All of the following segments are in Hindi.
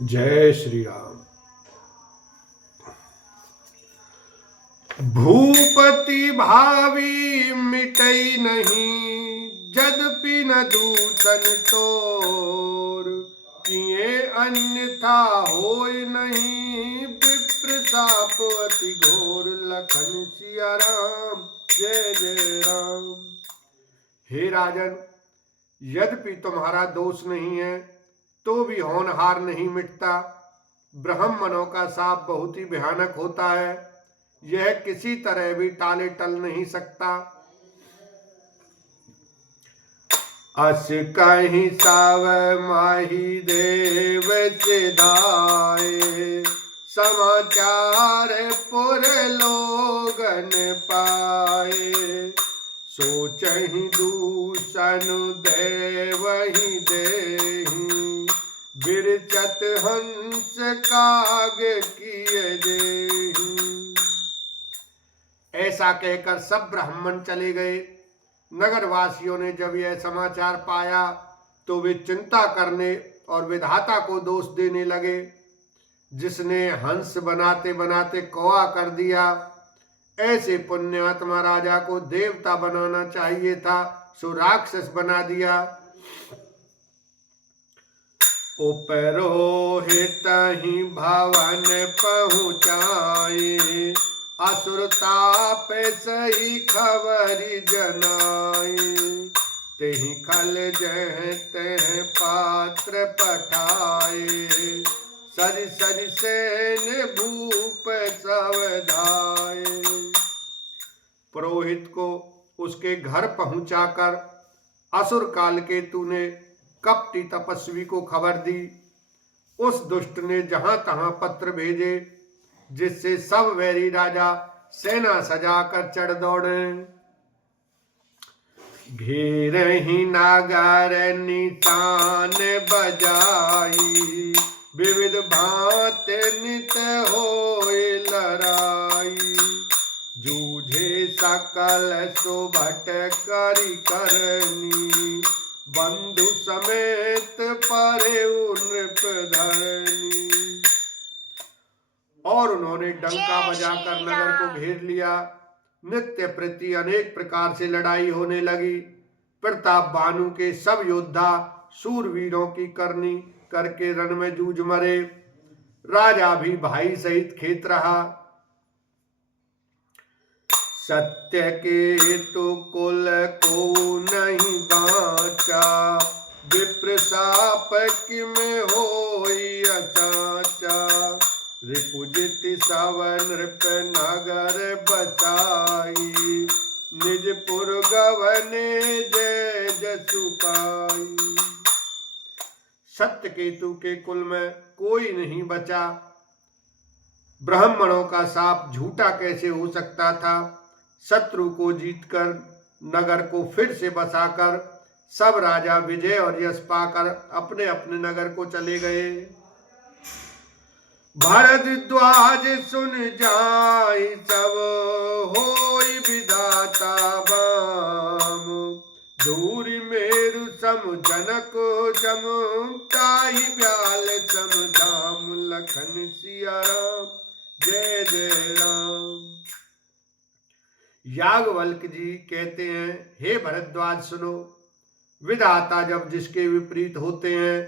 जय श्री राम। भूपति भावी मिटई नहीं, यद्यपि न दूषण तोर। किए अन्यथा होय नहीं, विप्र शाप अति घोर। लखन सिया राम, जय जय राम। हे राजन, यद्यपि तुम्हारा दोष नहीं है तो भी होनहार नहीं मिटता। ब्राह्मणों का शाप बहुत ही भयानक होता है, यह किसी तरह भी टाले टल नहीं सकता। अस कहीं साव माही देव सिधाए, समाचार पुर लोगन पाए। सोचहि दूषण देवहि देहि, बिरचत हंस काग किए देहि। ऐसा कहकर सब ब्राह्मण चले गए। नगरवासियों ने जब यह समाचार पाया तो वे चिंता करने और विधाता को दोष देने लगे, जिसने हंस बनाते बनाते कौवा कर दिया। ऐसे पुण्यात्मा राजा को देवता बनाना चाहिए था, सो राक्षस बना दिया। उपरोहित ही भवन पहुँचाए, असुरताप सही खबरी जनाए। तेहि खल जह तह पात्र पठाए, सरि सरि सेन भूप सवधाए। पुरोहित को उसके घर पहुंचाकर असुर काल केतु ने कपटी तपस्वी को खबर दी। उस दुष्ट ने जहां तहां पत्र भेजे, जिससे सब वैरी राजा सेना सजाकर चढ़ दौड़े। घेर ही नागर निशान बजाई, विविध भांत नित होए लड़ाई। जूझे सकल सुभट करी करनी, बंधु समेत परे नृप धरनी। और उन्होंने डंका बजाकर नगर को घेर लिया। नित्य प्रति अनेक प्रकार से लड़ाई होने लगी। प्रताप भानु के सब योद्धा शूरवीरों की करनी करके रण में जूझ मरे। राजा भी भाई सहित खेत रहा। सत्य के तो कुल को नहीं बाचा, विप्र शाप में होई अचाचा। रिपुजित सवन नृप नगर बसाई, निजपुर गवने जय जसु पाई। सत्य केतु के कुल में कोई नहीं बचा। ब्राह्मणों का शाप झूठा कैसे हो सकता था। शत्रु को जीतकर नगर को फिर से बसाकर सब राजा विजय और यश पाकर अपने अपने नगर को चले गए। भरद्वाज सुन जाई सब होई विधाता बाम। दूर मेरु सम जनक जम, ताहि ब्याल सम धाम। लखन सिया राम, जय जय राम। याज्ञवल्क जी कहते हैं, हे भरद्वाज सुनो, विधाता जब जिसके विपरीत होते हैं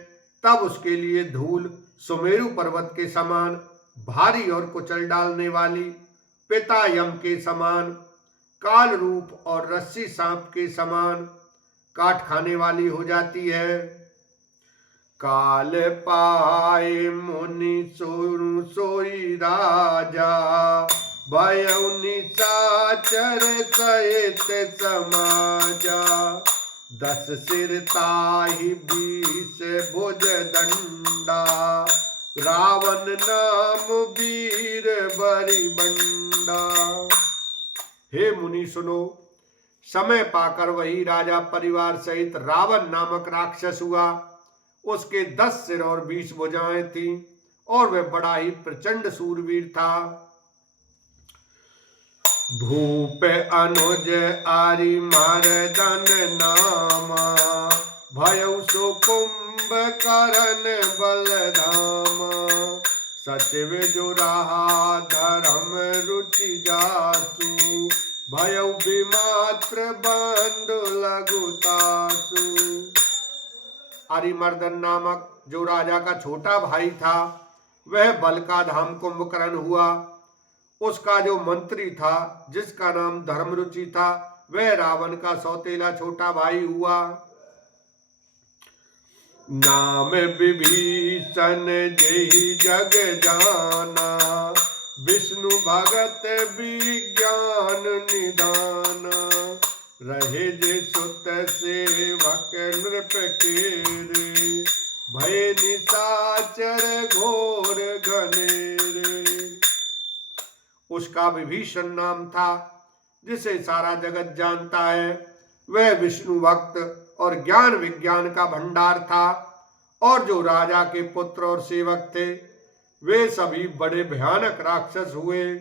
तब उसके लिए धूल सुमेरु पर्वत के समान भारी और कुचल डालने वाली, पिता यम के समान, काल रूप और रस्सी सांप के समान काट खाने वाली हो जाती है। काल पाए मुनि सोरु सोई राजा, भयउ निशाचर सहित समाजा। 10 सिर ताहि 20 भुज दंडा, रावण नाम वीर बरी बंडा। हे मुनि सुनो, समय पाकर वही राजा परिवार सहित रावण नामक राक्षस हुआ। उसके 10 सिर और 20 भुजाएं थीं और वह बड़ा ही प्रचंड शूरवीर था। भूप अनुज आरि मारदन नामा, भयउ सो कुंभ करन बलधामा। सचिव जो रहा धर्म रुचि जासु, भयउ विमात्र बंधु लघुतासु। अरिमर्दन नामक जो राजा का छोटा भाई था, वह बल का धाम कुंभकर्ण हुआ। उसका जो मंत्री था, जिसका नाम धर्मरुचि था, वह रावण का सौतेला छोटा भाई हुआ। नाम विभीषण जेहि जग जाना, विष्णु भगत विज्ञान निदाना। रहे जे सुत सेवक नृप केरे, भय निशाचर घोर घनेरे। उसका विभीषण नाम था, जिसे सारा जगत जानता है। वह विष्णु भक्त और ज्ञान विज्ञान का भंडार था। और जो राजा के पुत्र और सेवक थे, वे सभी बड़े भयानक राक्षस हुए।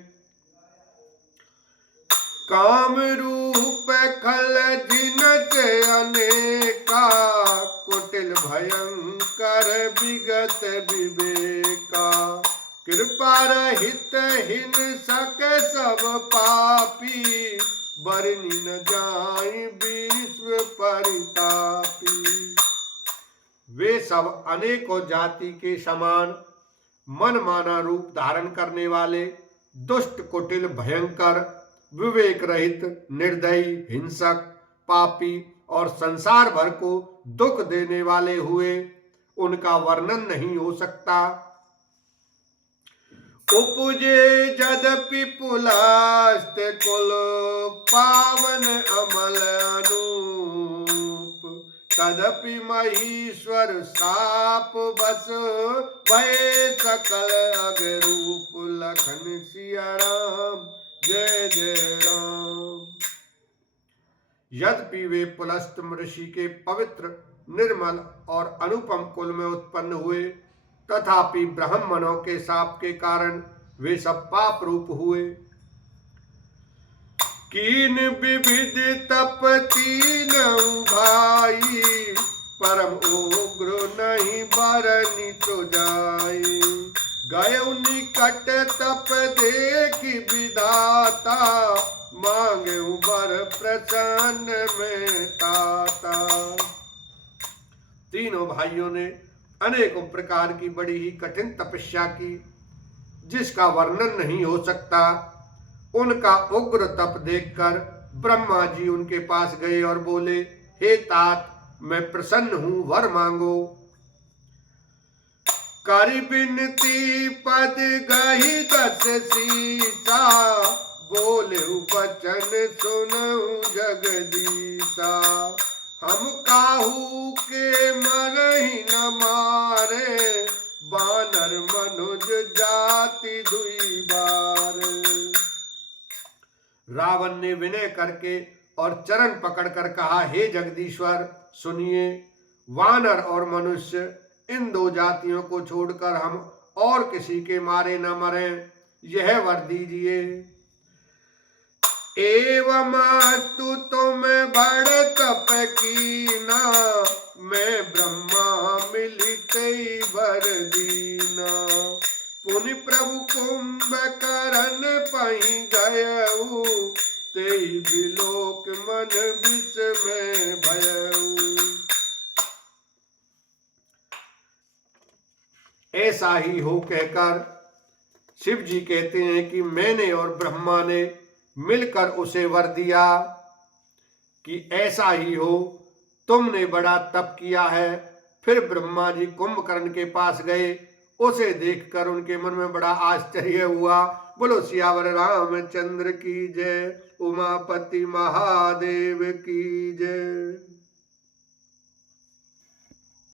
काम रूप खल जिनत अनेका, कुटिल भयंकर विगत विवेका। कृपा रहित हिंसक सब पापी, बरनी न जाई विश्व परितापी। वे सब अनेकों जाति के समान मनमाना रूप धारण करने वाले, दुष्ट, कुटिल, भयंकर, विवेक रहित, निर्दयी, हिंसक, पापी और संसार भर को दुख देने वाले हुए। उनका वर्णन नहीं हो सकता। उपजे जदपि पुलस्त कुल, पावन अमल अनूप। तदपि महीश्वर साप बस, भय सकल अगरूप। लखन सिया राम जय जय राम। यद्यपि वे पुलस्त ऋषि के पवित्र, निर्मल और अनुपम कुल में उत्पन्न हुए, तथापि ब्राह्मणों के शाप के कारण वे सब पाप रूप हुए। कीन विविध तप तीनऊ भाई, परम उग्र नहीं बरनी तो जाई। गयउ निकट तप देखि विधाता, मांगे बर प्रसन्न में ताता। तीनों भाइयों ने अनेकों प्रकार की बड़ी ही कठिन तपस्या की, जिसका वर्णन नहीं हो सकता। उनका उग्र तप देखकर ब्रह्मा जी उनके पास गए और बोले, हे तात, मैं प्रसन्न हूं, वर मांगो। करि बिनती पद गहि दस सीसा, बोले वचन सुनऊ जगदीसा। हम काहू के मरहि न मारे, बानर मनुज जाति दुई बार। रावण ने विनय करके और चरण पकड़कर कहा, हे जगदीश्वर, सुनिए, वानर और मनुष्य, इन दो जातियों को छोड़कर हम और किसी के मारे न मरें, यह वर दीजिए। एवमस्तु तुम बड़ तप कीना, मैं ब्रह्मा मिलित वर दीना। पुनि प्रभु कुंभकर्ण पहि गयऊ, तेई बिलोक मन विष में भयऊ। ऐसा ही हो कहकर शिव जी कहते हैं कि मैंने और ब्रह्मा ने मिलकर उसे वर दिया कि ऐसा ही हो, तुमने बड़ा तप किया है। फिर ब्रह्मा जी कुंभकर्ण के पास गए, उसे देखकर उनके मन में बड़ा आश्चर्य हुआ। बोलो सियावर रामचंद्र की जय, उमापति महादेव की जय।